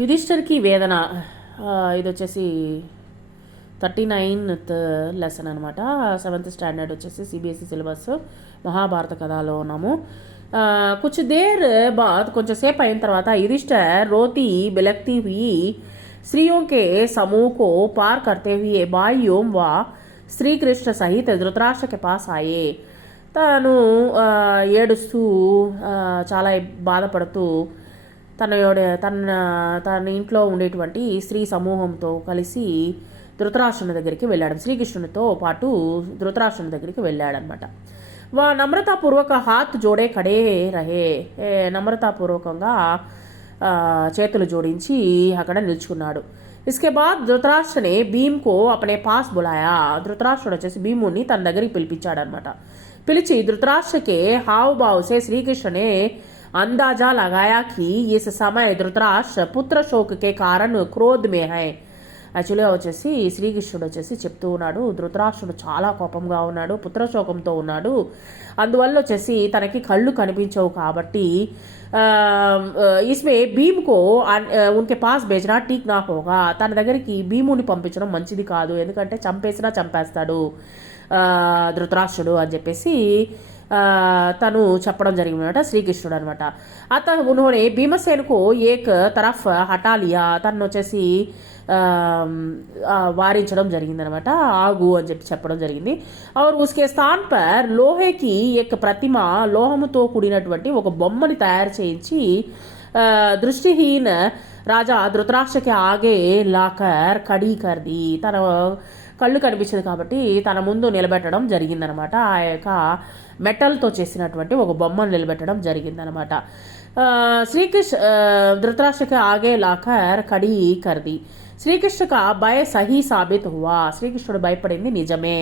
యుధిష్ఠర్కి వేదన ఇది వచ్చేసి 39th లెసన్ అనమాట. 7th స్టాండర్డ్ వచ్చేసి సిబిఎస్ఈ సిలబస్ మహాభారత కథలో ఉన్నాము. कुछ देर बाद కొంచెం సేపు అయిన తర్వాత युधिष्ठिर रोती बिलखती हुई स्त्रियों के समूह को पार करते हुए बाह्यों व श्री कृष्ण सहित ధృతరాష్ట్ర के पास आए. తను ఏడుస్తూ చాలా బాధపడుతూ తన ఇంట్లో ఉండేటువంటి స్త్రీ సమూహంతో కలిసి ధృతరాష్ట్రుని దగ్గరికి వెళ్ళాడు. శ్రీకృష్ణునితో పాటు ధృతరాష్ట్రుని దగ్గరికి వెళ్ళాడనమాట. వా నమ్రతాపూర్వక హాత్ జోడే ఖడే రహే. నమ్రతాపూర్వకంగా చేతులు జోడించి అక్కడ నిల్చుకున్నాడు. ఇస్కే బాద్ ధృతరాష్ట్ర నే భీమ్ కో అప్నే పాస్ బులాయా. ధృతరాష్ట్రుడు వచ్చేసి భీముడిని తన దగ్గరికి పిలిపించాడనమాట. పిలిచి ధృతరాష్ట్ర కే హావ్ భావ్ సే శ్రీకృష్ణ నే अंदाजा लगाया कि इस समय धृतराष्ट्र पुत्र शोक के कारण क्रोध में है. యాక్చువల్గా వచ్చేసి శ్రీకృష్ణుడు వచ్చేసి చెప్తూ ఉన్నాడు, ధృతరాష్ట్రుడు చాలా కోపంగా ఉన్నాడు, పుత్రశోకంతో ఉన్నాడు, అందువల్ల వచ్చేసి తనకి కళ్ళు కనిపించవు కాబట్టి ఇస్మే భీమ్కో ఉన్కే పాస్ బేచనా ఠీక్ నా హోగా. తన దగ్గరికి భీముని పంపించడం మంచిది కాదు, ఎందుకంటే చంపేసినా చంపేస్తాడు ధృతరాష్ట్రుడు అని చెప్పేసి తను చెప్పడం జరిగిందనమాట శ్రీకృష్ణుడు అనమాట. అతను ఉన్హోనే భీమసేనుకు ఏక్ తరఫ్ హటాలియా. తను వచ్చేసి వారించడం జరిగిందనమాట, ఆగు అని చెప్పడం జరిగింది. और उसके स्थान पर लोहे की एक प्रतिमा, లోహముతో కూడినటువంటి ఒక బొమ్మని తయారు చేయించి దృష్టిహీన రాజా ధృతరాష్ట్రకి ఆగే లాకర్ కడీ కర్ది. తన కళ్ళు కనిపించదు కాబట్టి తన ముందు నిలబెట్టడం జరిగిందనమాట. ఆ యొక్క మెటల్తో చేసినటువంటి ఒక బొమ్మను నిలబెట్టడం జరిగిందనమాట. శ్రీకృష్ణ ధృతరాష్ట్రకి ఆగే లాకర్ కడీ కర్ది. శ్రీకృష్ణ కా భయ సహీ సాబిత్ హువా. శ్రీకృష్ణుడు భయపడింది నిజమే.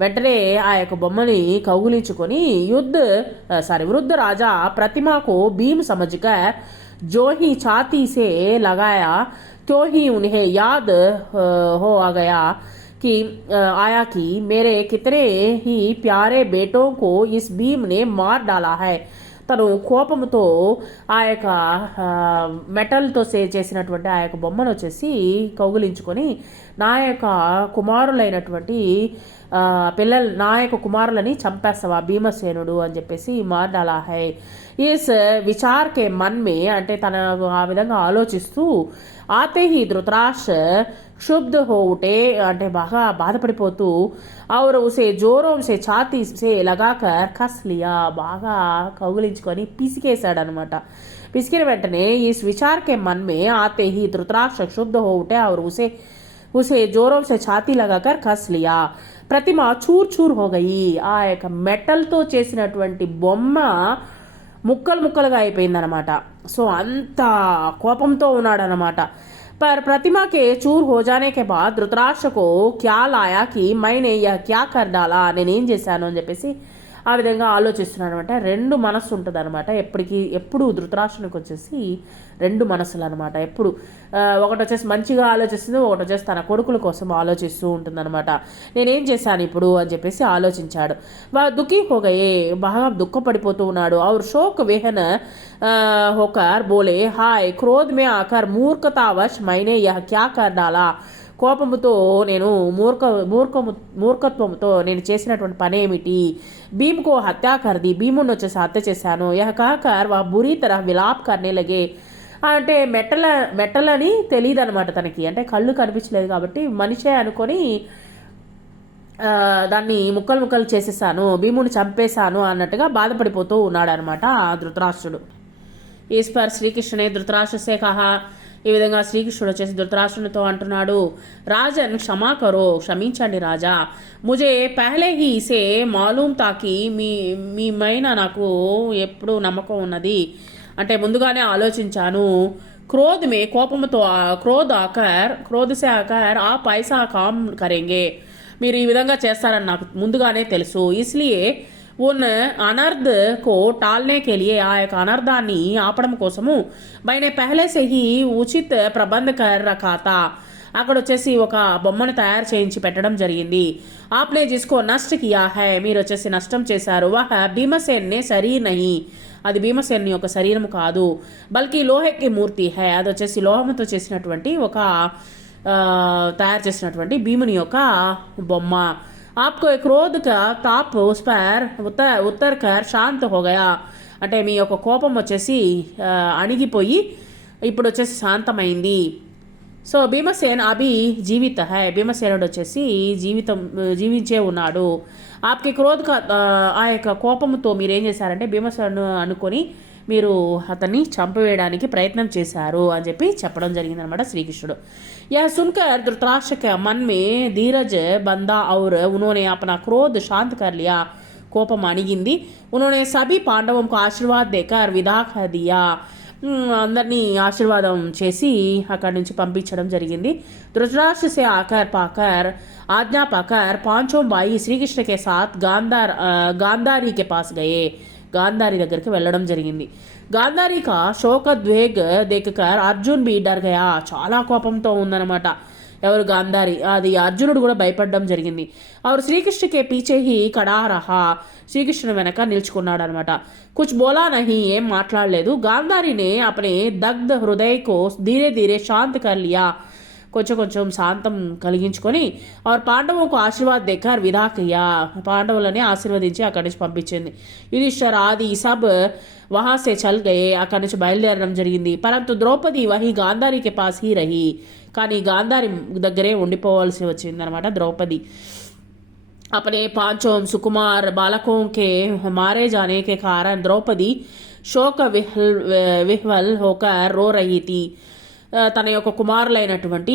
వెంటనే ఆ యొక్క బొమ్మని కౌగులించుకొని వృద్ధ రాజా ప్రతిమాకు భీమ్ సమజ్కర్ जो ही छाती से लगाया क्यों ही उन्हें याद हो आ गया कि आया कि मेरे कितने ही प्यारे बेटों को इस भीम ने मार डाला है. తను కోపంతో ఆ యొక్క మెటల్తో చేసినటువంటి ఆ యొక్క బొమ్మను వచ్చేసి కౌగులించుకొని నా యొక్క కుమారులైనటువంటి నా యొక్క కుమారులని చంపేస్తావా భీమసేనుడు అని చెప్పేసి మార్డాలా హై. ఈస్ విచార్కే మన్మే అంటే తన ఆ విధంగా ఆలోచిస్తూ ఆతే హీ ధృతరాష్ట్ర క్షుబ్ధ హో ఉటే అంటే బాగా బాధపడిపోతూ और उसे जोरों से छाती से लगाकर कस लिया. బాగా కౌగులించుకొని పిసికేశాడనమాట. పిసికిన వెంటనే ఈ విచార్ కే మన్ మే ఆతే హీ ధృతరాష్ట్ర క్షుబ్ధ హో ఉటే और उसे जोरों से छाती लगाकर कस लिया. ప్రతిమ చూర్ చూర్ హో గయి. ఆ యొక్క మెటల్తో చేసినటువంటి బొమ్మ ముక్కలు ముక్కలుగా అయిపోయిందనమాట. సో అంత కోపంతో ఉన్నాడనమాట. पर प्रतिमा के चूर हो जाने के बाद ధృతరాష్ట్ర को क्या लाया कि मैंने यह क्या कर डाला. నేనేం చేశాను అని చెప్పేసి ఆ విధంగా ఆలోచిస్తున్నాను అనమాట. రెండు మనస్సు ఉంటుంది అనమాట. ఎప్పుడు ధృతరాష్ట్రునికి వచ్చేసి రెండు మనసులు అనమాట. ఎప్పుడు ఒకటి వచ్చేసి మంచిగా ఆలోచిస్తుంది, ఒకటి వచ్చేసి తన కొడుకుల కోసం ఆలోచిస్తూ ఉంటుందన్నమాట. నేనేం చేశాను ఇప్పుడు అని చెప్పేసి ఆలోచించాడు. దుఃఖీ హోగయే బాగా దుఃఖపడిపోతూ ఉన్నాడు. और शोक विहन होकर बोले हाय क्रोध में आकर मूर्खतावश मैंने यह क्या कर डाला. కోపముతో నేను మూర్ఖత్వంతో నేను చేసినటువంటి పని ఏమిటి. భీమ్కో హత్యా కర్ది. భీముని వచ్చేసి హత్య చేశాను. యహ కాకర్ వా బురీ తరహ విలాప్ కర్నే లగే. అంటే మెట్టలని తెలియదు అనమాట తనకి, అంటే కళ్ళు కనిపించలేదు కాబట్టి మనిషే అనుకొని దాన్ని ముక్కలు చేసేసాను, భీముని చంపేశాను అన్నట్టుగా బాధపడిపోతూ ఉన్నాడు అనమాట ధృతరాష్ట్రుడు. ఈస్ పర్ శ్రీకృష్ణునే ధృతరాష్ట్రసే కహా. ఈ విధంగా శ్రీకృష్ణుడు వచ్చేసి ధృతరాష్ట్రునితో అంటున్నాడు, రాజన్ క్షమా కరో, క్షమించండి రాజా. ముజే పహలే హీ ఇసే మాలూమ్ తాకి మీ మైన నాకు ఎప్పుడు నమ్మకం ఉన్నది, అంటే ముందుగానే ఆలోచించాను. క్రోధ్ మే కోపంతో క్రోధ్ సే ఆకర్ ఆ పైసా కామ్ కరేంగే. మీరు ఈ విధంగా చేస్తారని నాకు ముందుగానే తెలుసు. ఇస్లియే ఉన్ అనర్ధ కో టాల్నే के लिए ఆ యొక్క అనర్థాన్ని ఆపడం కోసము मैंने पहले से ही उचित प्रबंध कर रखा था. అక్కడ వచ్చేసి ఒక బొమ్మను తయారు చేయించి పెట్టడం జరిగింది. ఆప్నే జిస్కో నష్ట కియా హై, మీరు వచ్చేసి నష్టం చేశారు. వహ భీమసేన్నే సరీ నహి, అది భీమసేన్ యొక్క శరీరం కాదు. బల్కి లోహకి మూర్తి హై, అది వచ్చేసి లోహంతో చేసినటువంటి ఒక తయారు చేసినటువంటి భీముని యొక్క బొమ్మ. ఆప్కో క్రోధ్ కా తాప్ ఉస్ పర్ ఉత్తర్ కర్ శాంత్ హో గయా, అంటే మీ యొక్క కోపం వచ్చేసి అణిగిపోయి ఇప్పుడు వచ్చేసి శాంతమైంది. సో భీమసేన్ అభి జీవిత హై, భీమసేనుడు వచ్చేసి జీవించే ఉన్నాడు. ఆప్కి క్రోధ్ ఆ యొక్క కోపంతో మీరు ఏం చేశారంటే భీమసేను అనుకొని మీరు అతన్ని చంపవేయడానికి ప్రయత్నం చేశారు అని చెప్పి చెప్పడం జరిగిందనమాట శ్రీకృష్ణుడు. యह सुनकर धृतराष्ट्र के मन में धीरज बंदा और उन्होंने अपना क्रोध शांत कर लिया, కోపం అణిగింది. उन्होंने सभी पांडवों को आशीर्वाद देकर विदा कर दिया, అందరినీ ఆశీర్వాదం చేసి అక్కడి నుంచి పంపించడం జరిగింది. ధృతరాష్ట్ర से आकर पाकर आज्ञा पाकर पांचों भाई श्री कृष्ण के साथ गांधारी के पास गए, గాంధారి దగ్గరికి వెళ్ళడం జరిగింది. గాంధారి కా శోకద్వేగ్ దేకర్ అర్జున్ బి డర్ గయా, చాలా కోపంతో ఉందన్నమాట ఎవరు గాంధారి, అది అర్జునుడు కూడా భయపడడం జరిగింది. ఆవిడ శ్రీకృష్ణకే పీచే హీ కడా రహా, శ్రీకృష్ణుని వెనక నిల్చుకున్నాడు అనమాట. కుచ్ బోలా నహి, ఏం మాట్లాడలేదు. గాంధారినే అపనే దగ్ధ హృదయకో ధీరే ధీరే శాంత్ కర్ లియా, కొంచెం కొంచెం శాంతం కలిగించుకొని ఆర్ పాండవుకు ఆశీర్వాద్ దేకర్ విదా కియా, పాండవులని ఆశీర్వదించి అక్కడి నుంచి పంపించింది. యుధిష్ఠిర్ ఆది సబ్ వహాసే చల్ గయే, అక్కడి నుంచి బయలుదేరడం జరిగింది. పరంతు ద్రౌపది వహి గాంధారికి పాస్ హీ రహి, కానీ గాంధారి దగ్గరే ఉండిపోవాల్సి వచ్చింది అనమాట ద్రౌపది. अपने पांचों सुकुमार बालकों के मारे जाने के कारण द्रौपदी शोक विह्वल होकर रो रही थी. తన యొక్క కుమారులైనటువంటి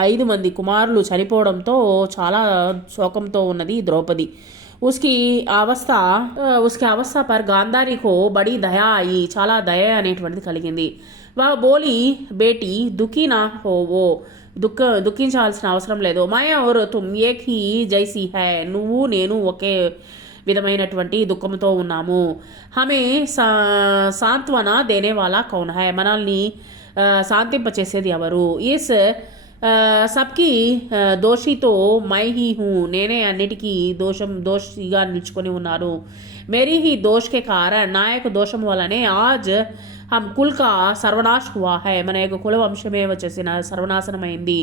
5 మంది కుమారులు చనిపోవడంతో చాలా శోకంతో ఉన్నది ద్రౌపది. ఉస్కి అవస్థ పర్ గాంధారికో బడి దయా అయి, చాలా దయ అనేటువంటిది కలిగింది. వా బోలి బేటీ దుఃఖీ నా హోవో, దుఃఖించాల్సిన అవసరం లేదు. మాయా ఔర్ తుమ్ ఏక్ హీ జైసీ హై, నువ్వు నేను ఒకే విధమైనటువంటి దుఃఖంతో ఉన్నాము. హమే సాంత్వన దేనే వాలా కౌన్ హై, మనల్ని శాంతింపచేసేది ఎవరు. ఈస్ సబ్కి దోషితో మై హీ హూ, నేనే అన్నిటికీ దోషిగా నిలుచుకొని ఉన్నాను. మేరీ హీ దోష్ కే కారణ్, నా యొక్క దోషం వల్లనే ఆజ్ హమ్ కుల్ కా సర్వనాశ్ హువా హై, మన యొక్క కుల వంశమే వచ్చేసిన సర్వనాశనమైంది.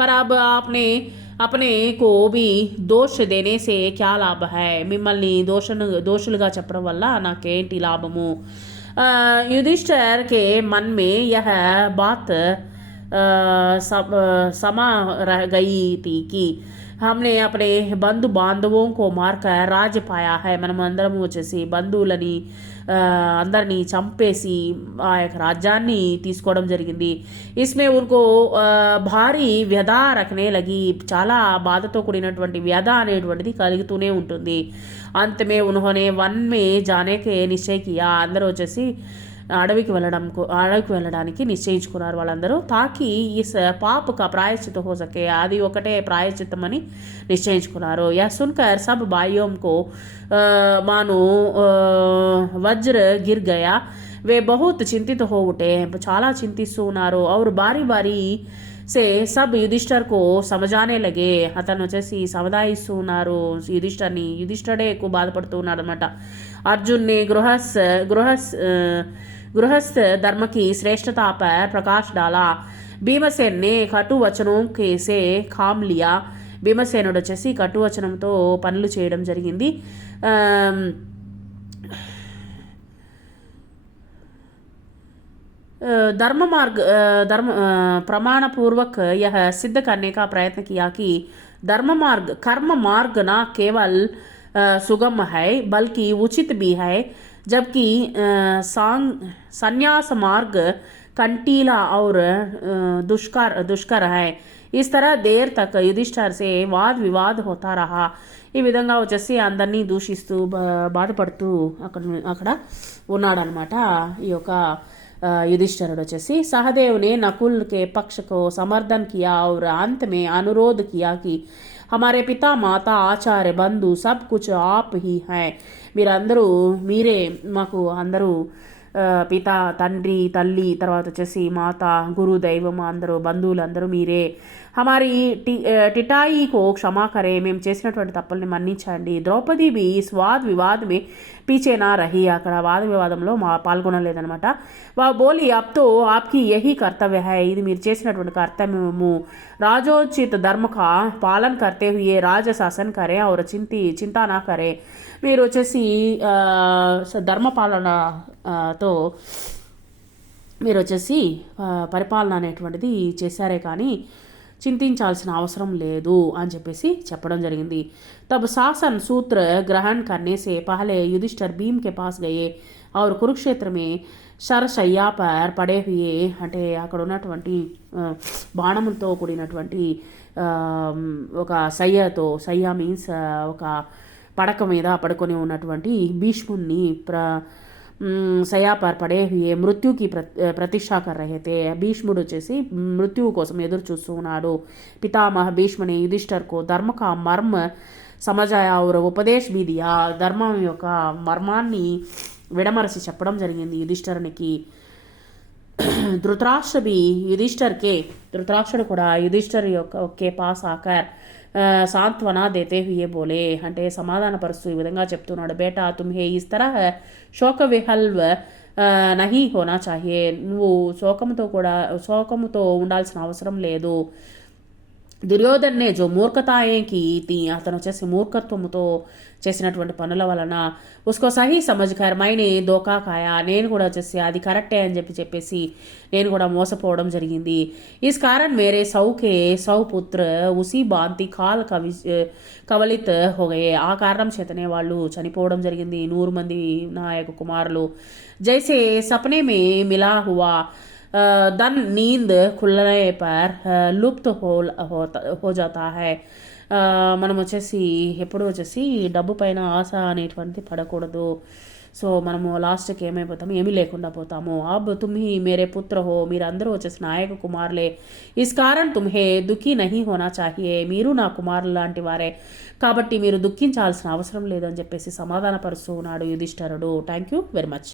పర్ అబ్ ఆప్నే అప్నే కో భీ దోష్ దేనే సే క్యా లాభ హై, మిమ్మల్ని దోషులుగా చెప్పడం వల్ల నాకేంటి లాభము. युधिष्ठिर के मन में यह बात समा रह गई थी कि हमने अपने बंधु बांधवों को मारकर राज्य पाया है, మనం అందరం వచ్చేసి బంధువులని అందరినీ చంపేసి ఆ యొక్క రాజ్యాన్ని తీసుకోవడం జరిగింది. ఇస్మే ఉनको భారీ వ్యధ రఖనే లగి, చాలా బాధతో కూడినటువంటి వ్యధ అనేటువంటిది కలుగుతూనే ఉంటుంది. అంతమే ఉన్హోనే వన్ మే జానేకే నిశ్చయ కియా, అందరూ వచ్చేసి అడవికి వెళ్ళడానికి నిశ్చయించుకున్నారు వాళ్ళందరూ. తాకి ఈ పాపక ప్రాయశ్చిత హో సకే, అది ఒకటే ప్రాయశ్చిత్తం అని నిశ్చయించుకున్నారు. యా సున్కర్ సబ్ భాయియోంకో మాను వజ్ర గిర్ గయా, వే బహుత్ చింతిత హో ఉటే, చాలా చింతిస్తూ ఉన్నారు. ఔర్ బారీ బారీ సే సబ్ యుధిష్ఠర్ కో సమజానే లగే, అతను వచ్చేసి సముదాయిస్తూ ఉన్నారు యుధిష్ఠుడే ఎక్కువ బాధపడుతూ ఉన్నాడు అనమాట. అర్జున్ నే गृहस्थ धर्म की श्रेष्ठता पर प्रकाश डाला, భీమసేన్ నే కటు వచనం కేసే ఖామ్ లియా, భీమసేనుడు వచ్చేసి కటువచనంతో పనులు చేయడం జరిగింది. धर्म प्रमाण पूर्वक यह सिद्ध करने का प्रयत्न किया कि कर्म मार्ग न केवल सुगम है बल्कि उचित भी है, जबकि संन्यास मार्ग कंटीला और दुष्कर है. इस तरह देर तक युधिष्ठिर से वाद विवाद होता रहा. ఈ విధంగా వచ్చేసి అందరినీ దూషిస్తూ బాధపడుతూ అక్కడ ఉన్నాడనమాట ఈ యొక్క युधिष्ठिर వచ్చేసి. सहदेव ने नकुल के पक्ष को समर्थन किया और अंत में अनुरोध किया कि हमारे पिता माता आचार्य बंधु सब कुछ आप ही हैं, మీరే మాకు అందరూ పిత, తండ్రి, తల్లి, తర్వాత వచ్చేసి మాత, గురు, దైవం, అందరూ బంధువులు అందరూ మీరే. హమారి టిటాయికో క్షమా కరే, మేము చేసినటువంటి తప్పుల్ని మన్నించండి. ద్రౌపది బి స్వాద్ వివాద్ మే పీచేనా రహి, అక్కడ వాద వివాదంలో పాల్గొనలేదనమాట. వా బోలి అబ్తో ఆప్కి యహీ కర్తవ్య హై, ఇది మీరు చేసినటువంటి కర్తవ్యము. రాజోచిత ధర్మ కా పాలన కర్తే హుయే రాజ శాసన్ కరే ఔర్ చింతా నా కరే, మీరు వచ్చేసి ధర్మపాలనతో మీరు వచ్చేసి పరిపాలన అనేటువంటిది చేశారే కానీ చింతించాల్సిన అవసరం లేదు అని చెప్పేసి చెప్పడం జరిగింది. తబ్ శాసన్ సూత్ర గ్రహణ్ కర్నే సే పహలే యుధిష్ఠర్ భీమ్ కే పాస్ గయే और కురుక్షేత్ర మే శరశయ్యా పర్ పడే హుయే, అంటే అక్కడ ఉన్నటువంటి బాణములతో కూడినటువంటి ఒక సయ్య మీన్స్ ఒక పడక మీద పడుకొని ఉన్నటువంటి భీష్ముణ్ణి సయాపర్ పడే హుయే మృత్యుకి ప్రతిష్ఠా కర్ రహే తే, భీష్ముడు వచ్చేసి మృత్యువు కోసం ఎదురు చూస్తూ ఉన్నాడు. పితామహ భీష్ముని యుధిష్ఠర్కు ధర్మ కా మర్మ సమజాయా ఔర్ ఉపదేశ్ भी दिया, ధర్మం యొక్క మర్మాన్ని విడమరసి చెప్పడం జరిగింది యుధిష్ఠరునికి. ధృతరాష్ట్రుడు కూడా యుధిష్ఠర్ యొక్క ఒకే పాస్ ఆకర్ సాంత్వన దేతే హుయే బోలే, అంటే సమాధానపరుస్తూ ఈ విధంగా చెప్తున్నాడు. బేటా తుమ్హే ఇస్ తరహ్ శోక విహల్వ నహీ హోనా చాహియే, నువ్వు శోకముతో ఉండాల్సిన అవసరం లేదు. దుర్యోధన్నే జో మూర్ఖతాయేకి తీ, అతను వచ్చేసి మూర్ఖత్వముతో చేసినటువంటి పనుల వలన ఉస్కో సహీ సమజ్కర్ మైనే దోకా కాయా, నేను కూడా వచ్చేసి అది కరెక్టే అని చెప్పేసి నేను కూడా మోసపోవడం జరిగింది. ఇస్ కారణ్ మేరే సౌ పుత్ర ఉసి బాంతి కాల్ కవలిత్ హోగయే, ఆ కారణం చేతనే వాళ్ళు చనిపోవడం జరిగింది 100 మంది నా యొక్క కుమారులు. జైసే సపనే మే మిలా హువా దన్ నీంద్ ఖుల్లనే పర్ లుప్త్ హో జాతా హై, మనం వచ్చేసి ఎప్పుడు వచ్చేసి డబ్బు పైన ఆశ అనేటువంటిది పడకూడదు. సో మనము లాస్ట్కి ఏమైపోతాము, ఏమీ లేకుండా పోతాము. అబ్ తుమ్హి మేరే పుత్ర హో, మీరందరూ వచ్చేసి నాయక కుమారులే. ఇస్ కారణ్ తుమ్హే దుఃఖీ నహీ హోనా చాహియే, మీరు నా కుమారులు లాంటి వారే కాబట్టి మీరు దుఃఖించాల్సిన అవసరం లేదని చెప్పేసి సమాధానపరుస్తూ ఉన్నాడు యుధిష్ఠరుడు. Thank you very much.